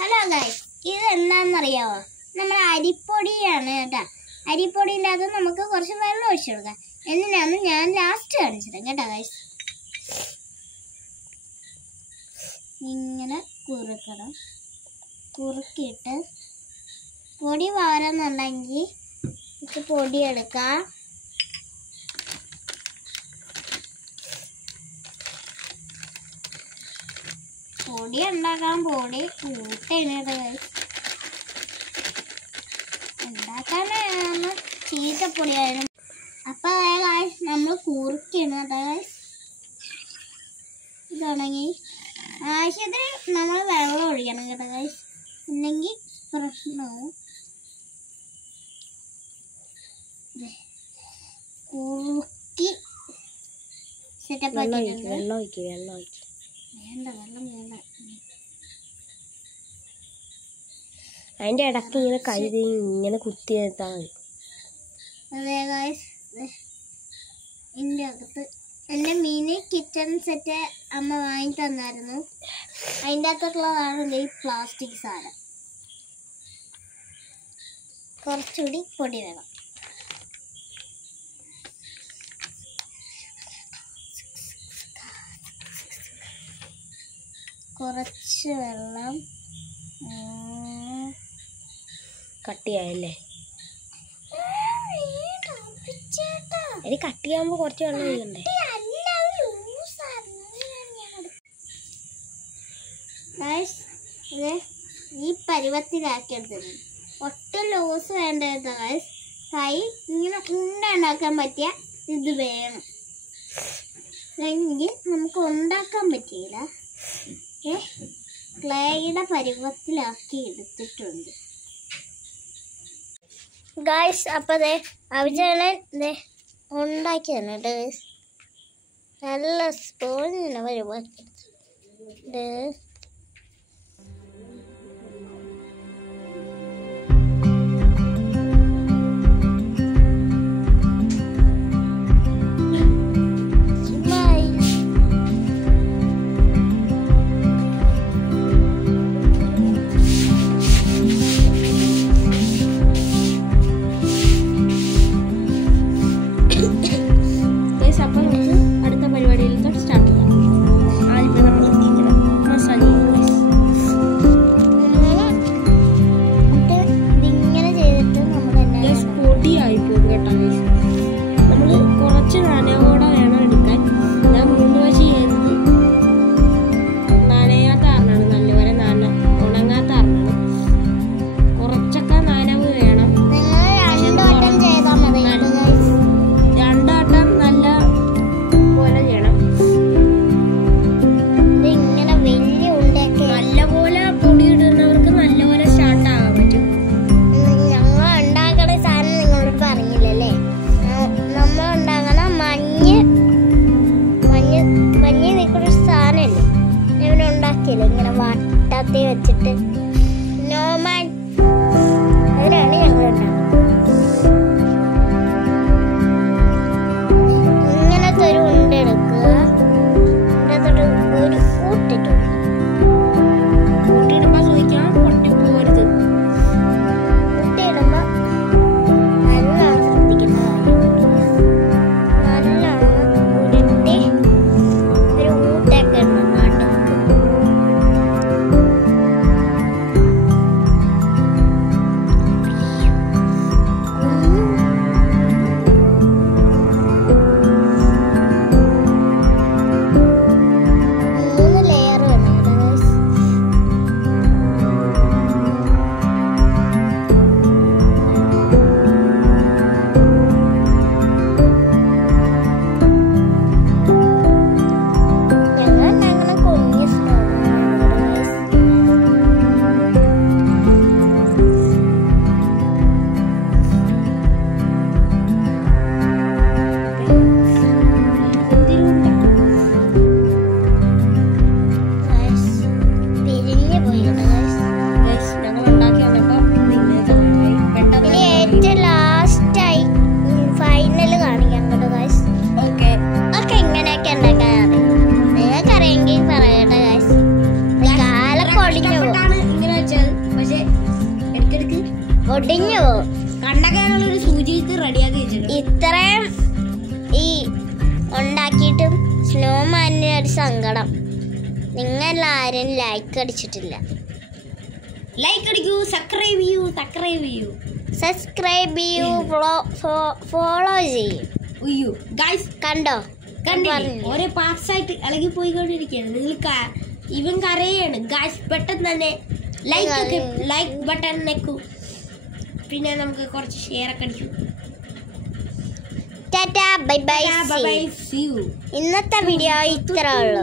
Hello guys, ഇത് എന്താണെന്നറിയാമോ? നമ്മുടെ അരിപ്പൊടിയാണ് കേട്ടോ. അരിപ്പൊടിൻ്റെ അകത്ത് നമുക്ക് കുറച്ച് വെള്ളം ഒഴിച്ചു കൊടുക്കാം. എന്തിനാണെന്ന് ഞാൻ ലാസ്റ്റ് കാണിച്ചിടാം കേട്ടോ ഗൈസ്. ഇങ്ങനെ കുറുക്കണം. കുറുക്കിയിട്ട് പൊടി വാരുന്നുണ്ടെങ്കിൽ ഇത് പൊടി എടുക്കാം. പൊടി ഉണ്ടാക്കാൻ പൊടി കൂട്ടാണ് ഉണ്ടാക്കാനാണ് ചീത്തപ്പൊടിയായിരുന്നു. അപ്പം അതായത് നമ്മൾ കുറുക്കാണ്. അതായത് ഇതാണെങ്കിൽ ആവശ്യത്തിന് നമ്മൾ വെള്ളം ഒഴിക്കണം കേട്ടോ ഗൈസ്, ഇല്ലെങ്കിൽ പ്രശ്നവും. കുറുക്കി സെറ്റപ്പ് ആക്കിയിട്ടുണ്ട്. വേണ്ട, വെള്ളം വേണ്ട. അതിന്റെ ഇടയ്ക്ക് ഇങ്ങനെ കഴുകി ഇങ്ങനെ കുത്തിയെടുത്താൽ മതി. അതെ ഗൈസ്, ഇതിൻ്റെ അകത്ത് എൻ്റെ മിനി കിച്ചൺ സെറ്റ് അമ്മ വാങ്ങി തന്നായിരുന്നു. അതിൻ്റെ അകത്തുള്ളതാണ് ഈ പ്ലാസ്റ്റിക് സാധനം. കുറച്ചുകൂടി പൊടി വേണം. കുറച്ച് വെള്ളം. കട്ടിയായല്ലേ? ഇനി കട്ടിയാകുമ്പോ കുറച്ച് വെള്ളം ഒഴിക്കണ്ടേ? ഈ പരുവത്തിലാക്കി എടുത്തത്. ഒട്ടും ലൂസ് വേണ്ട ഗൈസ്. കൈ ഇങ്ങനെ ഉണ്ടാക്കാൻ പറ്റിയ ഇത് വേണം. അല്ലെങ്കിൽ നമുക്ക് ഉണ്ടാക്കാൻ പറ്റിയില്ല. ക്ലേയുടെ പരുവത്തിലാക്കി എടുത്തിട്ടുണ്ട് ഗൈസ്. അപ്പം അവിചാണ് ഉണ്ടാക്കിയാണ് കേട്ടോ ഗൈസ്. നല്ല സ്പൂണിന് പരുവാക്കി. ഇങ്ങനെ വട്ടത്തിൽ വെച്ചിട്ട് നോമാൻ അതിലാണ് ഞങ്ങൾ ഉണ്ടാക്കുന്നത്. ഇങ്ങനത്തെ ഒരു ഉണ്ട എടുക്കുക. അതിനകത്തോട്ട് ഒരു കൂട്ടിട്ട് കൂട്ടിയിടുമ്പോൾ സൂക്ഷിക്കണം, പൊട്ടിപ്പോരുത്. കൂട്ടിയിടുമ്പോൾ നല്ലോണം ശ്രദ്ധിക്കേണ്ട കാര്യം. നല്ലോണം ഉരുട്ടി ഒരു ഊട്ടൊക്കെ ഉണ്ട് നാട്ടിൽ. ഒടിഞ്ഞു പോകും. കണ്ടൊക്കെയാണുള്ളൊരു സൂചി റെഡിയാക്കി വെച്ചിട്ടുണ്ട്. ഇത്രയും ഈ ഉണ്ടാക്കിയിട്ടും സ്നോമാനിന് ഒരു സങ്കടം. നിങ്ങളാരും ലൈക്ക് അടിച്ചിട്ടില്ല. ലൈക്ക് അടിക്കൂ, സബ്സ്ക്രൈബ് ചെയ്യൂ. സബ്സ്ക്രൈബ് ചെയ്യൂ, ഫോളോ ചെയ്യും. ഉയ്യോ ഗൈസ് കണ്ടോ? കണ്ടില്ലേ ഓരോ പാർട്സ് ആയിട്ട് ഇളകി പോയിക്കൊണ്ടിരിക്കുകയാണ്. നിങ്ങൾ ഇവൻ കരയാണ് ഗൈസ്. പെട്ടെന്ന് തന്നെ ലൈക്ക് ബട്ടൺ നെക്കൂ. പിന്നെ നമുക്ക് കുറച്ച് ഷെയർ ഒക്കെ അടിക്കും. Tata, bye bye, see you. ഇന്നത്തെ വീഡിയോ ഇത്രേ ഉള്ളൂ.